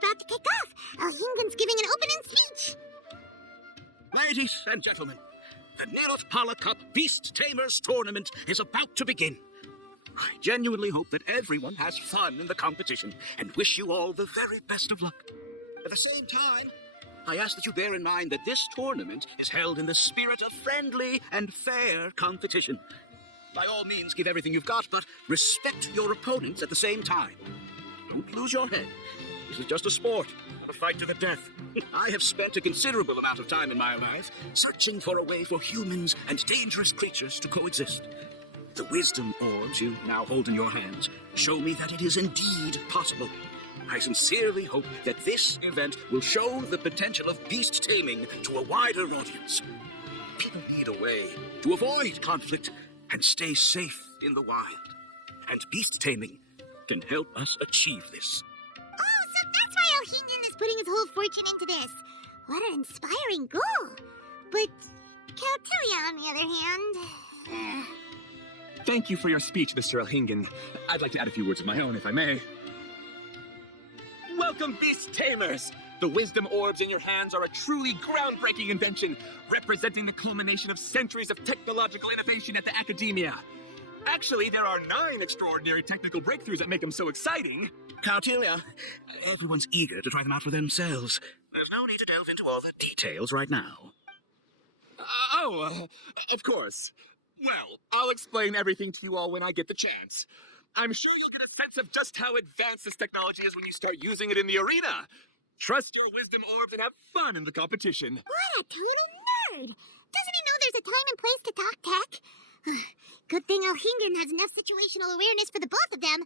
about to kick off. Alhingan's giving an opening speech. Ladies and gentlemen, the Nilotpala Cup Beast Tamers Tournament is about to begin. I genuinely hope that everyone has fun in the competition and wish you all the very best of luck. At the same time, I ask that you bear in mind that this tournament is held in the spirit of friendly and fair competition. By all means, give everything you've got, but respect your opponents at the same time. Don't lose your head. This is just a sport, not a fight to the death. I have spent a considerable amount of time in my life searching for a way for humans and dangerous creatures to coexist. The wisdom orbs you now hold in your hands show me that it is indeed possible. I sincerely hope that this event will show the potential of beast taming to a wider audience. People need a way to avoid conflict and stay safe in the wild. And beast taming can help us achieve this. Oh, so that's why Alhingan is putting his whole fortune into this. What an inspiring goal. But Caltilia, on the other hand... Thank you for your speech, Mr. Alhingan. I'd like to add a few words of my own, if I may. Welcome, Beast Tamers! The wisdom orbs in your hands are a truly groundbreaking invention, representing the culmination of centuries of technological innovation at the academia. Actually, there are 9 extraordinary technical breakthroughs that make them so exciting. Caltilia, everyone's eager to try them out for themselves. There's no need to delve into all the details right now. Of course. Well, I'll explain everything to you all when I get the chance. I'm sure you'll get a sense of just how advanced this technology is when you start using it in the arena. Trust your wisdom orbs and have fun in the competition. What a tiny nerd! Doesn't he know there's a time and place to talk tech? Good thing Alhingan has enough situational awareness for the both of them.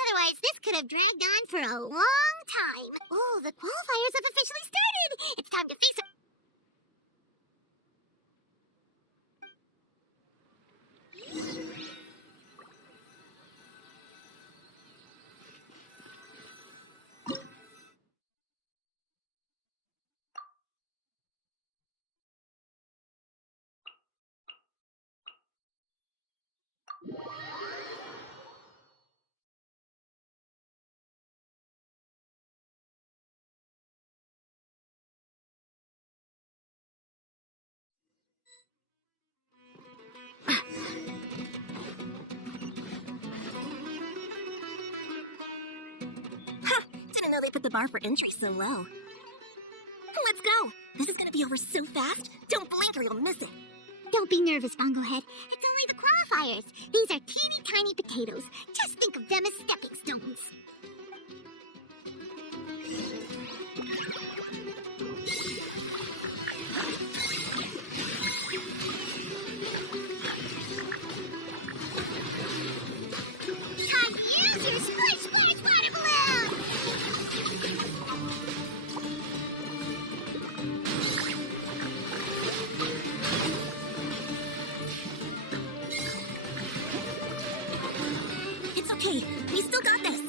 Otherwise, this could have dragged on for a long time. Oh, the qualifiers have officially started! It's time to face it. Didn't know they put the bar for entry so low. Let's go! This is gonna be over so fast. Don't blink or you'll miss it. Don't be nervous, Bunglehead. It's only the qualifiers. These are teeny tiny potatoes. Just think of them as stepping stones. Use your splish splash water balloon! It's okay. We still got this.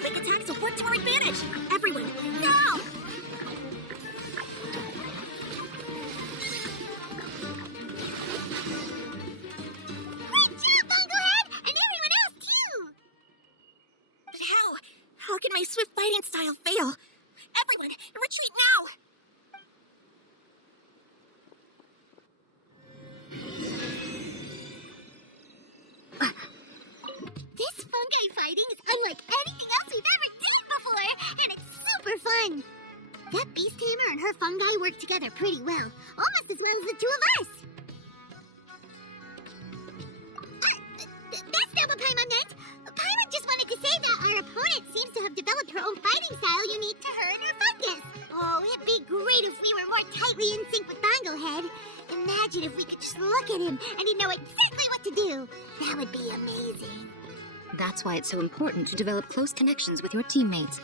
Quick attacks will work to our advantage. Everyone, now! Great job, Bunglehead! And everyone else, too! But how? How can my swift fighting style fail? Everyone, retreat now! This fungi fighting is unlike anything else we've ever seen before, and it's super fun. That beast tamer and her fungi work together pretty well, almost as well as the two of us. That's not what Paimon meant. Paimon just wanted to say that our opponent seems to have developed her own fighting style unique to her and her fungus. Oh, it'd be great if we were more tightly in sync with Bunglehead. Imagine if we could just look at him and he'd know exactly what to do. That would be amazing. That's why it's so important to develop close connections with your teammates.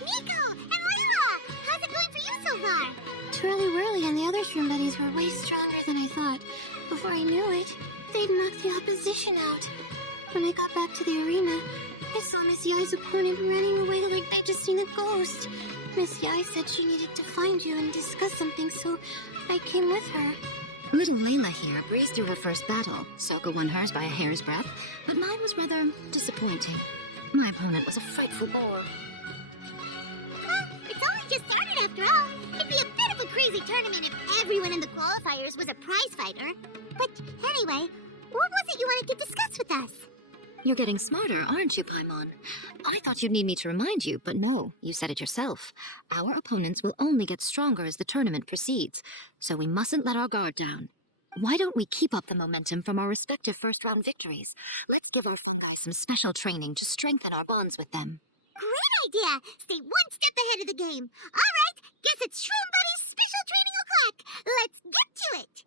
Nico and Layla, how's it going for you so far? Twirly Whirly and the other shroom buddies were way stronger than I thought. Before I knew it, they'd knocked the opposition out. When I got back to the arena, I saw Miss Yai's opponent running away like they'd just seen a ghost. Miss Yai said she needed to find you and discuss something, so I came with her. Little Layla here breezed through her first battle. Sokka won hers by a hair's breadth, but mine was rather disappointing. My opponent was a frightful bore. Well, it's only just started after all. It'd be a bit of a crazy tournament if everyone in the qualifiers was a prize fighter. But anyway, what was it you wanted to discuss with us? You're getting smarter, aren't you, Paimon? I thought you'd need me to remind you, but no, you said it yourself. Our opponents will only get stronger as the tournament proceeds, so we mustn't let our guard down. Why don't we keep up the momentum from our respective first-round victories? Let's give our fungi some special training to strengthen our bonds with them. Great idea! Stay one step ahead of the game. All right, guess it's Shroom Buddy's special training o'clock. Let's get to it.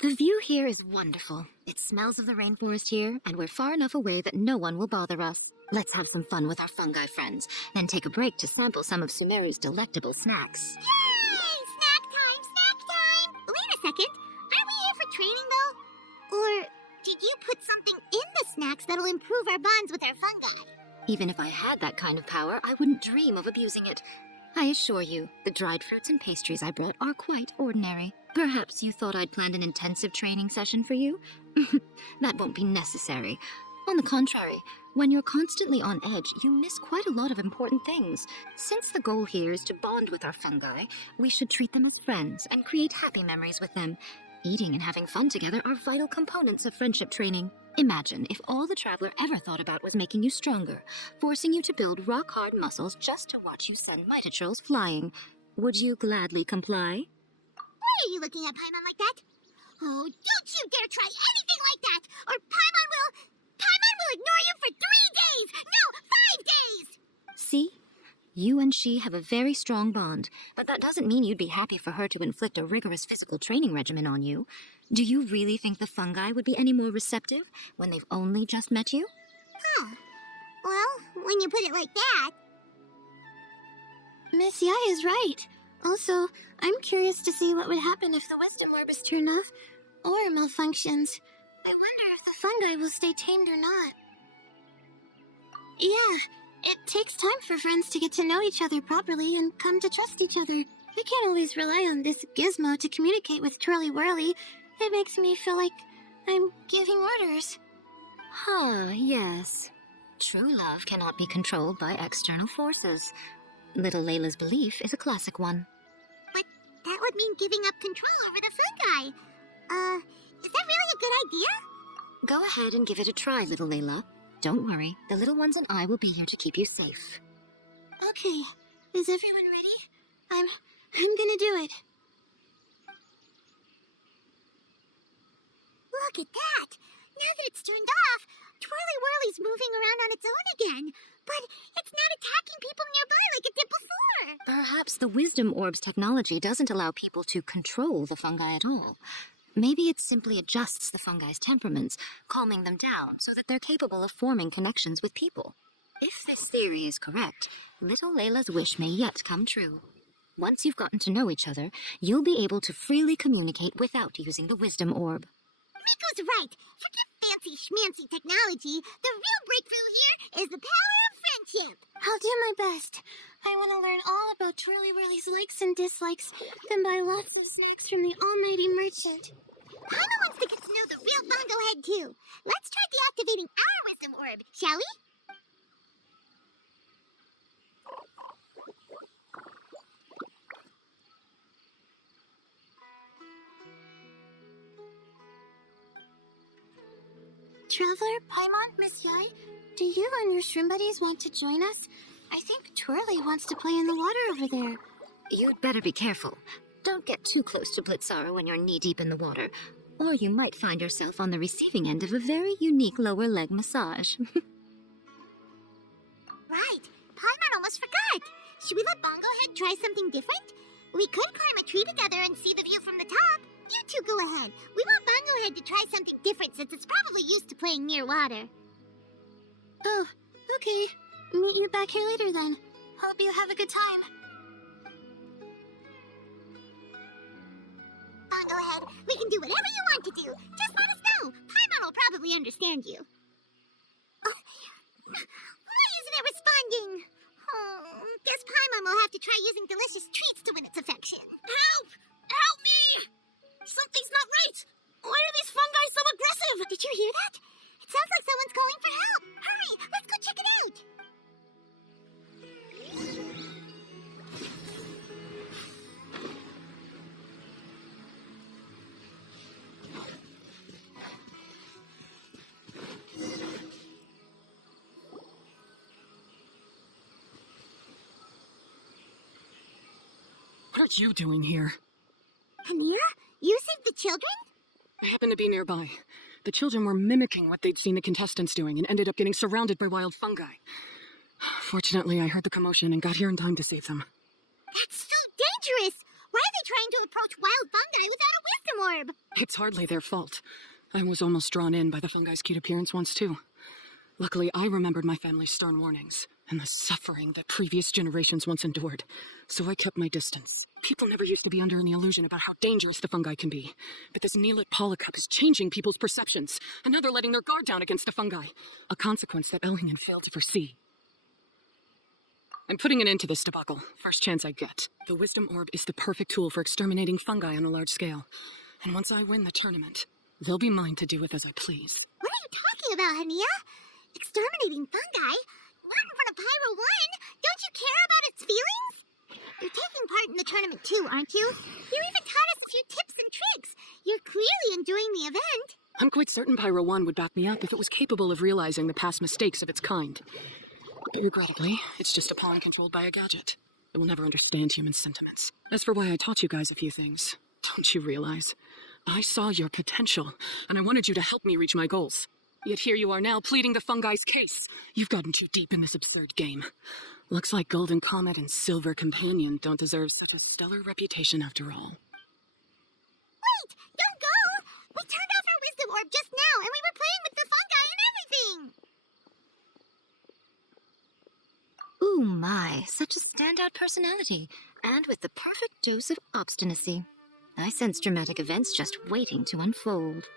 The view here is wonderful. It smells of the rainforest here, and we're far enough away that no one will bother us. Let's have some fun with our fungi friends, then take a break to sample some of Sumeru's delectable snacks. Yay! Snack time, snack time! Wait a second. Aren't we here for training, though? Or did you put something in the snacks that'll improve our bonds with our fungi? Even if I had that kind of power, I wouldn't dream of abusing it. I assure you, the dried fruits and pastries I brought are quite ordinary. Perhaps you thought I'd planned an intensive training session for you? That won't be necessary. On the contrary, when you're constantly on edge, you miss quite a lot of important things. Since the goal here is to bond with our fungi, we should treat them as friends and create happy memories with them. Eating and having fun together are vital components of friendship training. Imagine if all the Traveler ever thought about was making you stronger, forcing you to build rock-hard muscles just to watch you send Mitatrolls flying. Would you gladly comply? Why are you looking at Paimon like that? Oh, don't you dare try anything like that, or Paimon will ignore you for 3 days! No, 5 days! See? You and she have a very strong bond, but that doesn't mean you'd be happy for her to inflict a rigorous physical training regimen on you. Do you really think the fungi would be any more receptive when they've only just met you? Huh. Well, when you put it like that... Miss Yai is right. Also, I'm curious to see what would happen if the wisdom orb is turned off or malfunctions. I wonder if the fungi will stay tamed or not. Yeah, it takes time for friends to get to know each other properly and come to trust each other. I can't always rely on this gizmo to communicate with Twirly Whirly. It makes me feel like I'm giving orders. Yes. True love cannot be controlled by external forces. Little Layla's belief is a classic one. But that would mean giving up control over the fungi. Is that really a good idea? Go ahead and give it a try, little Layla. Don't worry, the little ones and I will be here to keep you safe. Okay, is everyone ready? I'm gonna do it. Look at that! Now that it's turned off, Twirly Whirly's moving around on its own again. But it's not attacking people nearby like it did before. Perhaps the Wisdom Orb's technology doesn't allow people to control the fungi at all. Maybe it simply adjusts the fungi's temperaments, calming them down so that they're capable of forming connections with people. If this theory is correct, little Layla's wish may yet come true. Once you've gotten to know each other, you'll be able to freely communicate without using the Wisdom Orb. Miko's right. Forget fancy schmancy technology. The real breakthrough here is the power of friendship. I'll do my best. I want to learn all about Twirly Whirly's likes and dislikes, then buy lots of snacks from the almighty merchant. Paimon wants to get to know the real Bongo Head, too. Let's try deactivating our Wisdom Orb, shall we? Traveler, Paimon, Miss Yai, do you and your shrimp buddies want to join us? I think Twirly wants to play in the water over there. You'd better be careful. Don't get too close to Blitzara when you're knee-deep in the water, or you might find yourself on the receiving end of a very unique lower leg massage. Right. Paimon almost forgot. Should we let Bongo Head try something different? We could climb a tree together and see the view from the top. You two go ahead. We want Bongo Head to try something different since it's probably used to playing near water. Oh, okay. Meet you back here later then. Hope you have a good time. Bongo Head, we can do whatever you want to do. Just let us know. Paimon understand you. Oh, why isn't it responding? Oh, guess Paimon will have to try using delicious treats to win its affection. Help! Help me! Something's not right! Why are these fungi so aggressive? Did you hear that? It sounds like someone's calling for help. Hurry, let's go check it out. What are you doing here? Hanira, you saved the children? I happened to be nearby. The children were mimicking what they'd seen the contestants doing and ended up getting surrounded by wild fungi. Fortunately, I heard the commotion and got here in time to save them. That's so dangerous! Why are they trying to approach wild fungi without a wisdom orb? It's hardly their fault. I was almost drawn in by the fungi's cute appearance once, too. Luckily, I remembered my family's stern warnings and the suffering that previous generations once endured, so I kept my distance. People never used to be under any illusion about how dangerous the fungi can be, but this Nilotpala cup is changing people's perceptions, and now they're letting their guard down against the fungi, a consequence that Ellingen failed to foresee. I'm putting an end to this debacle, first chance I get. The Wisdom Orb is the perfect tool for exterminating fungi on a large scale, and once I win the tournament, they'll be mine to do with as I please. What are you talking about, Hania? Exterminating fungi? Not in front of Pyro 1! Don't you care about its feelings? You're taking part in the tournament too, aren't you? You even taught us a few tips and tricks. You're clearly enjoying the event. I'm quite certain Pyro 1 would back me up if it was capable of realizing the past mistakes of its kind. But regrettably, it's just a pawn controlled by a gadget. It will never understand human sentiments. As for why I taught you guys a few things, don't you realize? I saw your potential, and I wanted you to help me reach my goals. Yet here you are now, pleading the fungi's case. You've gotten too deep in this absurd game. Looks like Golden Comet and Silver Companion don't deserve such a stellar reputation after all. Wait! Don't go! We turned off our wisdom orb just now, and we were playing with the fungi and everything! Ooh my, such a standout personality, and with the perfect dose of obstinacy. I sense dramatic events just waiting to unfold.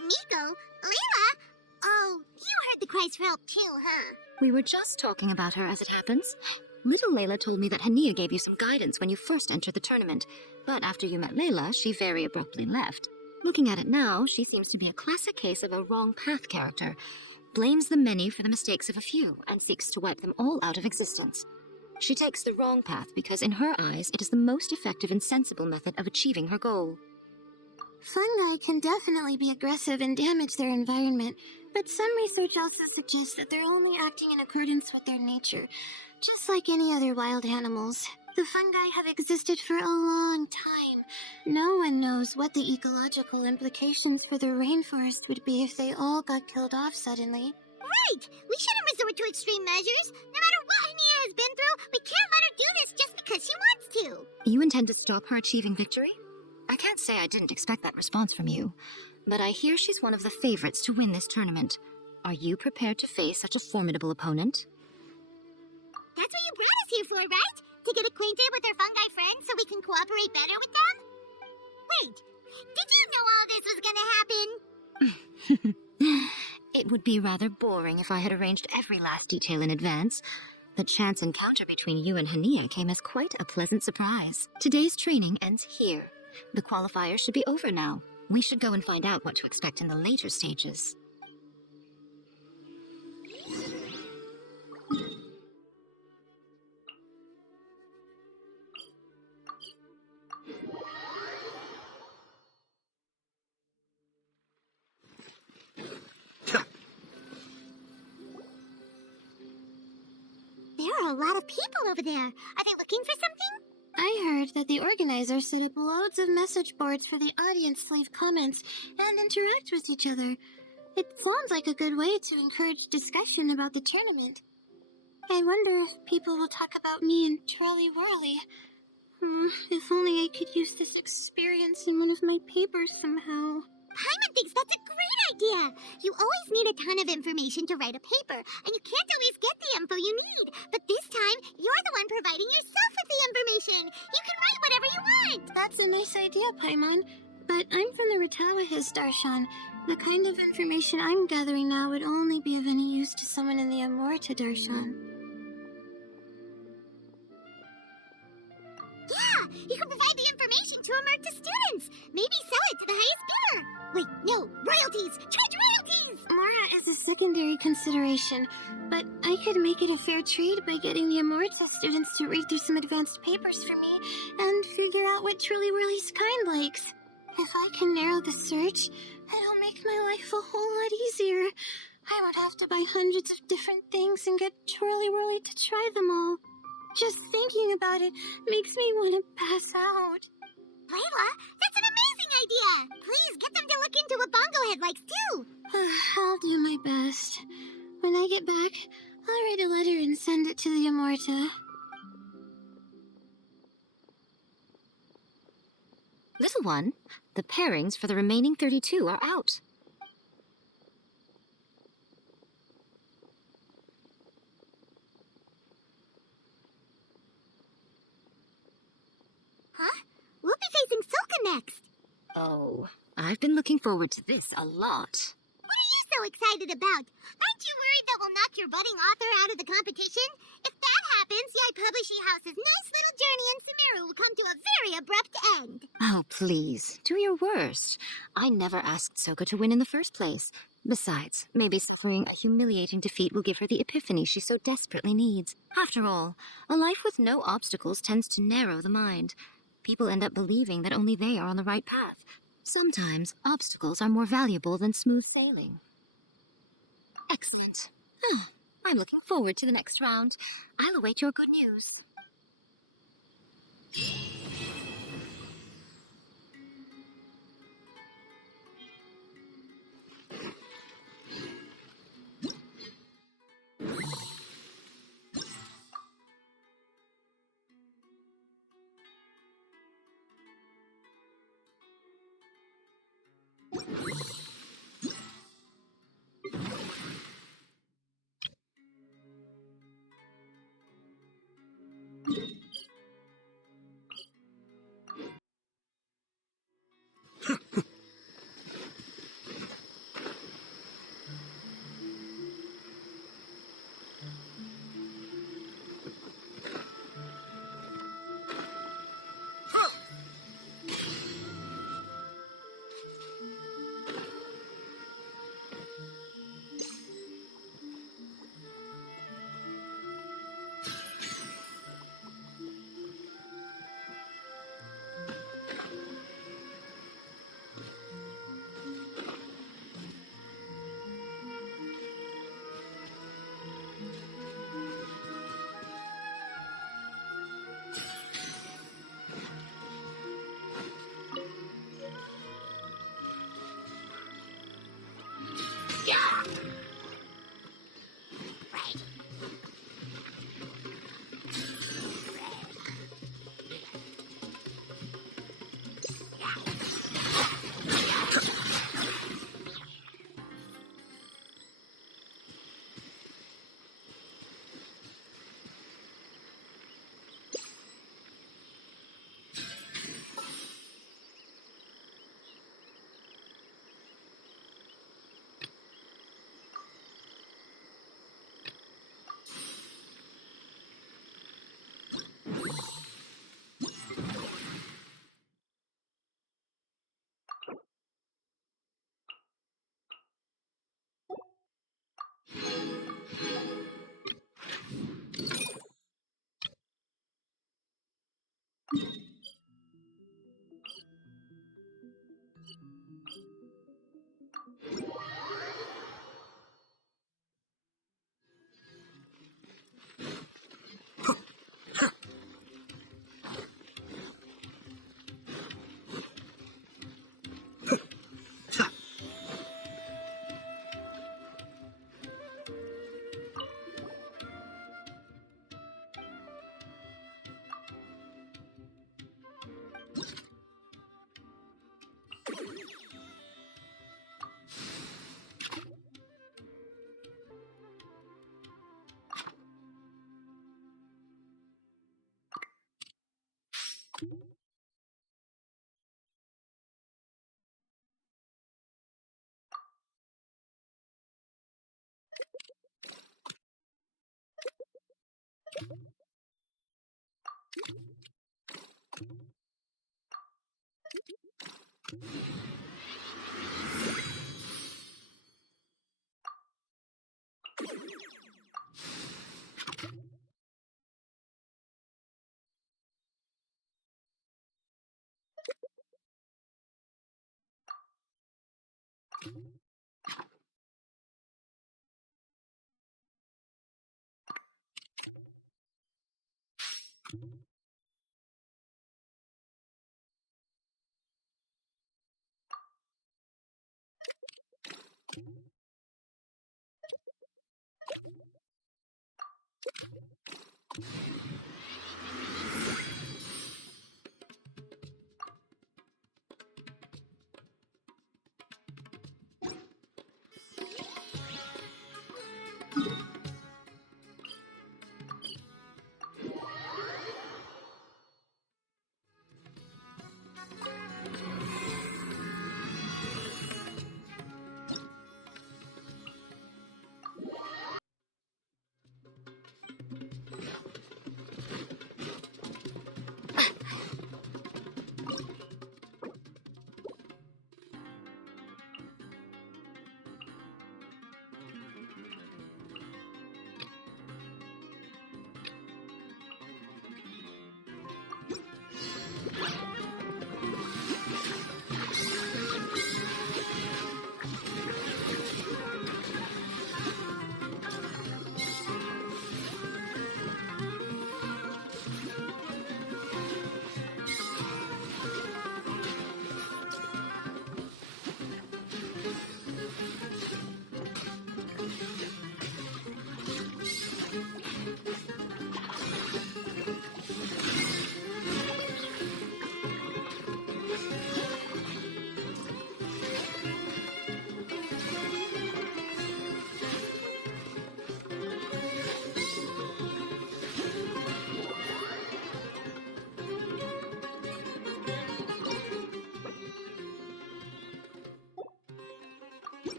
Nico? Layla? Oh, you heard the cries for help too, huh? We were just talking about her as it happens. Little Layla told me that Hania gave you some guidance when you first entered the tournament, but after you met Layla, she very abruptly left. Looking at it now, she seems to be a classic case of a wrong path character. Blames the many for the mistakes of a few, and seeks to wipe them all out of existence. She takes the wrong path because in her eyes, it is the most effective and sensible method of achieving her goal. Fungi can definitely be aggressive and damage their environment, but some research also suggests that they're only acting in accordance with their nature, just like any other wild animals. The fungi have existed for a long time. No one knows what the ecological implications for the rainforest would be if they all got killed off suddenly. Right! We shouldn't resort to extreme measures. No matter what Hania has been through, we can't let her do this just because she wants to. You intend to stop her achieving victory? I can't say I didn't expect that response from you, but I hear she's one of the favorites to win this tournament. Are you prepared to face such a formidable opponent? That's what you brought us here for, right? To get acquainted with our fungi friends so we can cooperate better with them? Wait, did you know all this was gonna happen? It would be rather boring if I had arranged every last detail in advance. The chance encounter between you and Hania came as quite a pleasant surprise. Today's training ends here. The qualifiers should be over now. We should go and find out what to expect in the later stages. There are a lot of people over there. Are they looking for something? I heard that the organizers set up loads of message boards for the audience to leave comments and interact with each other. It sounds like a good way to encourage discussion about the tournament. I wonder if people will talk about me and Trolley Whirly. If only I could use this experience in one of my papers somehow. Paimon thinks that's a great idea. You always need a ton of information to write a paper, and you can't always get the info you need. But this time, you're the one providing yourself with the information. You can write whatever you want. That's a nice idea, Paimon. But I'm from the Ratawahis, Darshan. The kind of information I'm gathering now would only be of any use to someone in the Amorta, Darshan. Yeah, you can provide the information to Amurta students. Maybe sell it to the highest bidder. Wait, no, royalties! Charge royalties! Mora is a secondary consideration, but I could make it a fair trade by getting the Amorta students to read through some advanced papers for me and figure out what Truly Whirly's kind likes. If I can narrow the search, it'll make my life a whole lot easier. I won't have to buy hundreds of different things and get Twirly Whirly to try them all. Just thinking about it makes me want to pass out. Layla, that's an amazing idea! Please get them to look into what Bongo Head likes too! I'll do my best. When I get back, I'll write a letter and send it to the Amorta. Little one, the pairings for the remaining 32 are out. Huh? We'll be facing Silka next! Oh, I've been looking forward to this a lot. What are you so excited about? Aren't you worried that we'll knock your budding author out of the competition? If that happens, Yai Publishing House's nice little journey in Sumeru will come to a very abrupt end. Oh, please, do your worst. I never asked Soka to win in the first place. Besides, maybe suffering a humiliating defeat will give her the epiphany she so desperately needs. After all, a life with no obstacles tends to narrow the mind. People end up believing that only they are on the right path. Sometimes, obstacles are more valuable than smooth sailing. Excellent. I'm looking forward to the next round. I'll await your good news.